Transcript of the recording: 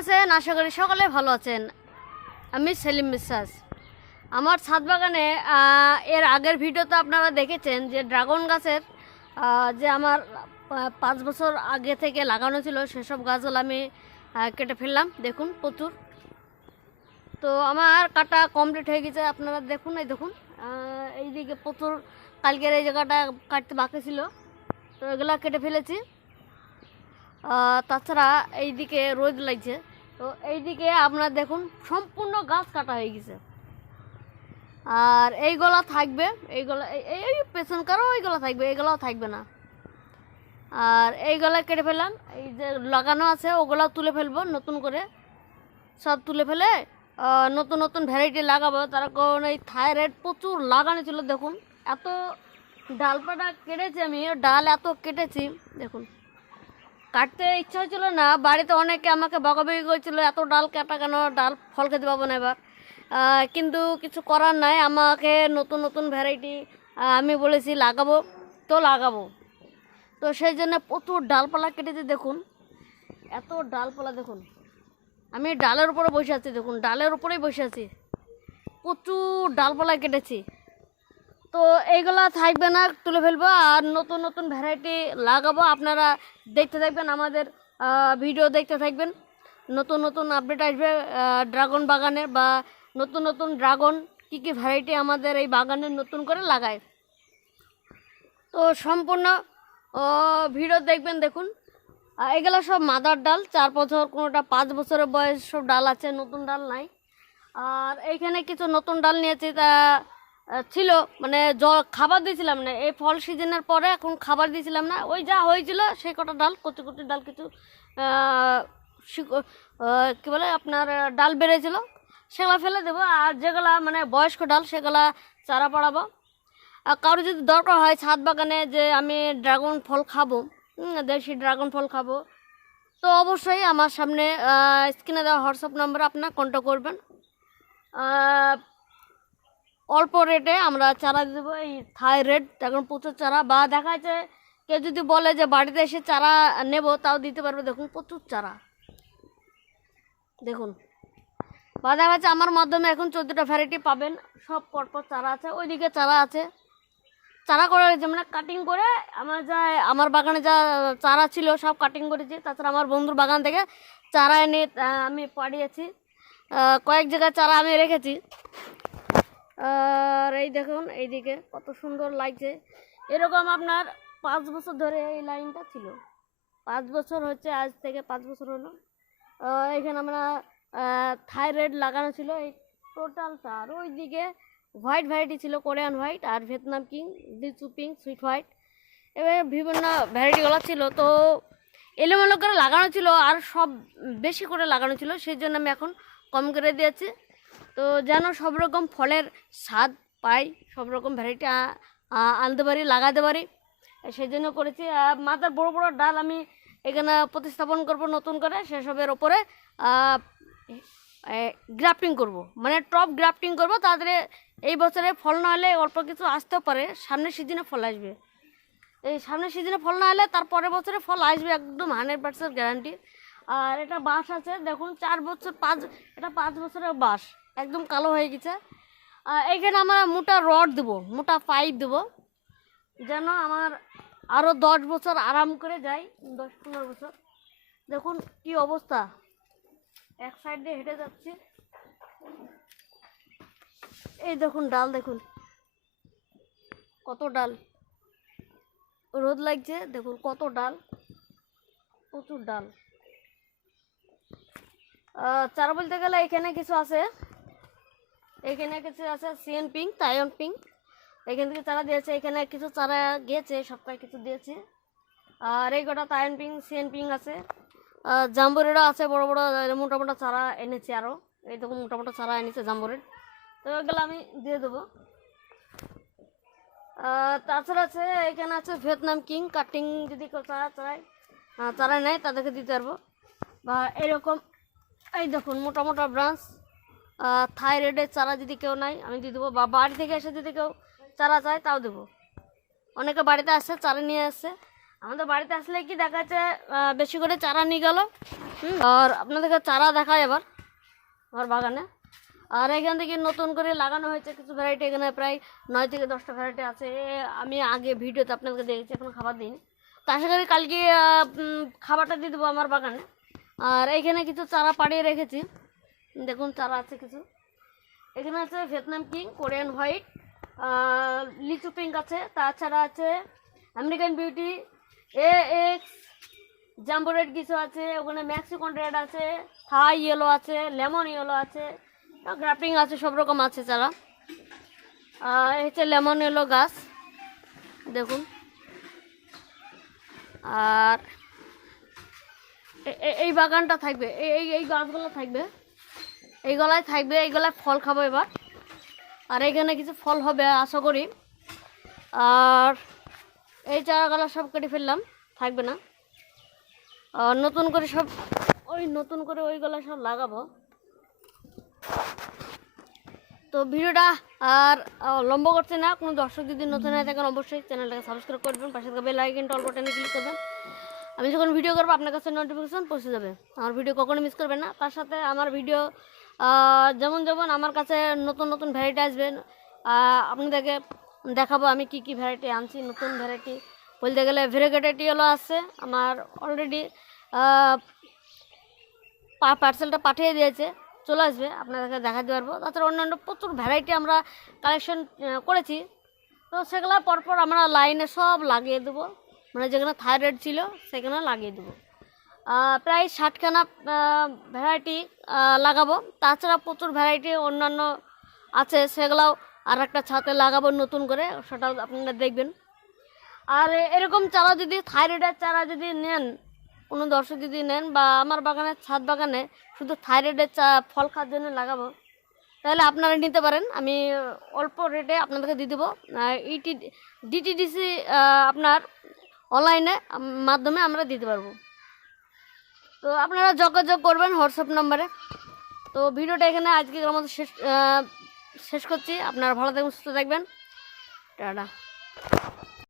আছেন? আশা করি সকলে ভালো আছেন। আমি সেলিম বিশ্বাস আমার ছাদ বাগানে এর আগের ভিডিওতে আপনারা দেখেছেন যে ড্রাগন গাছের যে আমার পাঁচ বছর আগে থেকে লাগানো ছিল, সেসব গাছগুলো আমি কেটে ফেললাম। দেখুন, প্রচুর। তো আমার কাটা কমপ্লিট হয়ে গেছে। আপনারা দেখুন, এই দেখুন। এইদিকে প্রচুর। কালকের এই জায়গাটা কাটতে বাকি ছিল। তো এগুলো কেটে ফেলেছি। তাছাড়া এইদিকে রোদ লাগছে। তো এইদিকে আপনারা দেখুন, সম্পূর্ণ গাছ কাটা হয়ে গেছে। আর এইগুলা থাকবে এইগুলা এই- এই এই পেছন কারও এইগুলা থাকবে এইগুলাও থাকবে না। আর এইগুলা কেটে ফেললাম, এই যে লাগানো আছে ওগুলা তুলে ফেলব নতুন করে। সব তুলে ফেলে নতুন নতুন ভ্যারাইটি লাগাবো। তার কারণ এই থাইরয়েড প্রচুর লাগানো ছিল, দেখুন। এত ডালপাটা কেটেছি আমি, ডাল এত কেটেছি, দেখুন। কাটতে ইচ্ছা হচ্ছিল না, বাড়িতে অনেকে আমাকে বকাবকি করেছিল, এত ডাল কাটা কেন, ডাল ফল খেতে পাবো না এবার। কিন্তু কিছু করার নাই, আমাকে নতুন নতুন ভ্যারাইটি আমি বলেছি লাগাবো, তো লাগাবো। তো সেই জন্য প্রচুর ডালপালা কেটেছে, দেখুন। এত ডালপালা, দেখুন। আমি ডালের উপরে বসে আছি, দেখুন, ডালের উপরেই বসে আছি। প্রচুর ডালপালা কেটেছি। তো এইগুলা থাকবে না, তুলে ফেলব। আর নতুন নতুন ভ্যারাইটি লাগাবো, আপনারা দেখতে থাকবেন আমাদের ভিডিও দেখতে থাকবেন। নতুন নতুন আপডেট আসবে ড্রাগন বাগানের বা নতুন নতুন ড্রাগন কী কী ভ্যারাইটি আমাদের এই বাগানে নতুন করে লাগায়। তো সম্পূর্ণ ভিডিও দেখবেন, দেখুন। এগুলো সব মাদার ডাল, চার বছর কোনোটা পাঁচ বছরের বয়স সব ডাল আছে, নতুন ডাল নাই। আর এইখানে কিছু নতুন ডাল নিয়েছি, তা ছিল মানে জল, খাবার দিয়েছিলাম না। এই ফল সিজনের পরে এখন খাবার দিয়েছিলাম না। ওই যা হয়েছিল, সেই কটা ডাল, কচি কচি ডাল কিছু কি বলে আপনার ডাল বেড়েছিল, সেগুলো ফেলে দেবো। আর যেগুলা মানে বয়স্ক ডাল, সেগুলা চারা পাড়াবো। আর কারও যদি দরকার হয়, ছাদ বাগানে যে আমি ড্রাগন ফল খাব দেশি ড্রাগন ফল খাব, তো অবশ্যই আমার সামনে স্ক্রিনে দেওয়া হোয়াটসঅ্যাপ নম্বরে আপনার কন্ট্যাক্ট করবেন। অল্প রেটে আমরা চারা দিয়ে দেবো। এই থাই রেট এখন প্রচুর চারা। বা দেখা যাচ্ছে কেউ যদি বলে যে বাড়িতে এসে চারা নেব, তাও দিতে পারবে। দেখুন, প্রচুর চারা। দেখুন। বা দেখা যাচ্ছে, আমার মাধ্যমে এখন চোদ্দোটা ভ্যারাইটি পাবেন। সব পরপর চারা আছে। ওইদিকে চারা আছে। চারা করে রয়েছে মানে কাটিং করে আমার যা, আমার বাগানে যা চারা ছিল, সব কাটিং করেছি। তাছাড়া আমার বন্ধুর বাগান থেকে চারা এনে আমি পাড়িয়েছি। কয়েক জায়গায় চারা আমি রেখেছি। আর এই দেখুন, এইদিকে কত সুন্দর লাগছে। এরকম আপনার পাঁচ বছর ধরে এই লাইনটা ছিল। পাঁচ বছর হচ্ছে, আজ থেকে পাঁচ বছর হলো। এখানে আমরা থাইরয়েড লাগানো ছিল। এই টোটালটা, আর ওই দিকে হোয়াইট ভ্যারাইটি ছিল, কোরিয়ান হোয়াইট আর ভিয়েতনাম কিং, লিচু পিঙ্ক, সুইট হোয়াইট। এবার বিভিন্ন ভ্যারাইটিগুলো ছিল, তো এলোমেলো করে লাগানো ছিল আর সব বেশি করে লাগানো ছিল, সেই জন্য আমি এখন কম করে দিয়েছি। তো যেন সব রকম ফলের স্বাদ পাই, সব রকম ভ্যারাইটি আনতে পারি, লাগাতে পারি। সেই জন্য করেছি। আর মাথার বড় বড় ডাল আমি এখানে প্রতিস্থাপন করব নতুন করে, সেসবের ওপরে গ্রাফটিং করব। মানে টপ গ্রাফটিং করব তাদের এই বছরে ফল না হলে অল্প কিছু আসতেও পারে, সামনের সিজনে ফল আসবে। এই সামনের সিজনে ফল না হলে তার পরের বছরে ফল আসবে একদম হান্ড্রেড পার্সেন্ট গ্যারান্টি আর এটা বাঁশ আছে, দেখুন, চার বছর, পাঁচ, এটা পাঁচ বছরের বাঁশ। একদম কালো হয়ে গেছে। এইখানে আমরা মোটা রড দেবো, মোটা পাইপ দেবো, যেন আমার আরও দশ বছর আরাম করে যায় দশ পনেরো বছর। দেখুন কি অবস্থা। এক সাইড দিয়ে হেঁটে যাচ্ছি। এই দেখুন ডাল, দেখুন। কত ডাল। রোদ লাগছে, দেখুন কত ডাল। প্রচুর ডাল। চারা বলতে গেলে এখানে কিছু আছে। এখানে কিছু আছে সিএন পিঙ্ক তাইন পিঙ্ক। এখান থেকে চারা দিয়েছে, এখানে কিছু চারা গিয়েছে সপ্তাহে কিছু দিয়েছে। আর এই কটা তাইন পিঙ্ক, সিএন পিঙ্ক আছে। জাম্বুরেরও আছে, বড় বড় মোটা মোটা চারা এনেছে আরও এই দেখুন মোটা মোটা চারা এনেছে জাম্বুরের। তো এগুলো আমি দিয়ে দেবো। তাছাড়া আছে, এখানে আছে ভিয়েতনাম কিং, কাটিং যদি চারা চারায় চারা নেয়, তাদেরকে দিতে পারব। বা এরকম, এই দেখুন, মোটা মোটা ব্রাঞ্চ। থাইরয়েডের চারা যদি কেউ নাই আমি দিয়ে দেবো। বা বাড়ি থেকে এসে যদি কেউ চারা চায়, তাও দেবো। অনেকে বাড়িতে আসছে চারা নিয়ে আসছে আমাদের বাড়িতে আসলে কি দেখা যাচ্ছে বেশি করে চারা নিয়ে গেল। আর আপনাদেরকে চারা দেখায় এবার, আমার বাগানে। আর এখান থেকে নতুন করে লাগানো হয়েছে কিছু ভ্যারাইটি এখানে প্রায় নয় থেকে দশটা ভ্যারাইটি আছে। আমি আগে ভিডিওতে আপনাদেরকে দেখেছি, এখন খাবার দিইনি। তা আশা করি কালকে খাবারটা দিয়ে দেবো আমার বাগানে। আর এখানে কিছু চারা পাড়িয়ে রেখেছি। দেখুন, চারা আছে কিছু। এখানে আছে ভিয়েতনাম কিং, কোরিয়ান হোয়াইট লিচু পিঙ্ক আছে, তাছাড়া আছে American beauty, A X, jumbo red কিছু আছে, ওখানে ম্যাক্সিকন রেড আছে, থাই ইয়েলো আছে, লেমন ইয়েলো আছে গ্রাফটিং আছে, সব রকম আছে চারা। হচ্ছে লেমন ইয়েলো গাছ, দেখুন। আর এই বাগানটা থাকবে এই- এই গাছগুলো থাকবে। এই গলায় থাকবে এই গলায় ফল খাব এবার। আর এখানে কিছু ফল হবে, আশা করি। আর এই চারাগুলো সব কেটে ফেললাম, থাকবে না। আর নতুন করে সব, ওই নতুন করে ওইগুলো সব লাগাবো। তো ভিডিওটা আর লম্বা করছে না, কোনো দর্শক যদি নতুন হয়ে থাকেন, অবশ্যই চ্যানেলটাকে সাবস্ক্রাইব করবেন, পাশে থাকা বেল আইকনটা অল বাটনে ক্লিক করবেন। আমি যখন ভিডিও করব আপনার কাছে নোটিফিকেশান পৌঁছে যাবে। আমার ভিডিও কখনো মিস করবেন না। তার সাথে আমার ভিডিও যেমন যেমন আমার কাছে নতুন নতুন ভ্যারাইটি আসবে আহ, আপনাদেরকে দেখাবো আমি কি কি ভ্যারাইটি আনছি নতুন ভ্যারাইটি বলতে গেলে ভেরিগেটেড ইয়েলো আছে আমার অলরেডি পার্সেলটা পাঠিয়ে দিয়েছে চলে আসবে আপনাদেরকে দেখাতে পারব। তাছাড়া অন্যান্য প্রচুর ভ্যারাইটি আমরা কালেকশন করেছি। তো সেগুলো পরপর আমরা লাইনে সব লাগিয়ে দেবো। মানে যেখানে থাইরয়েড ছিল, সেখানে লাগিয়ে দেবো। প্রায় ষাটখানা ভ্যারাইটি লাগাবো। তাছাড়া প্রচুর ভ্যারাইটি অন্যান্য আছে, সেগুলোও আর একটা ছাতে লাগাবো নতুন করে, সেটাও আপনারা দেখবেন। আর এরকম চারা যদি থাইরয়েডের চারা যদি নেন, কোনো দর্শক যদি নেন বা আমার বাগানের ছাদ বাগানে শুধু থাইরয়েডের চা, ফল খাওয়ার জন্য লাগাবো, তাহলে আপনারা নিতে পারেন। আমি অল্প রেটে আপনাদেরকে দিয়ে দেবো। ইটি ডিটিডিসি আপনার অনলাইনে মাধ্যমে আমরা দিতে পারব। তো আপনারা যোগাযোগ করবেন হোয়াটসঅ্যাপ নম্বরে। তো ভিডিওটা এখানে আজকে আমাদের শেষ শেষ করছি। আপনারা ভালো থাকবেন, সুস্থ থাকবেন। টাটা।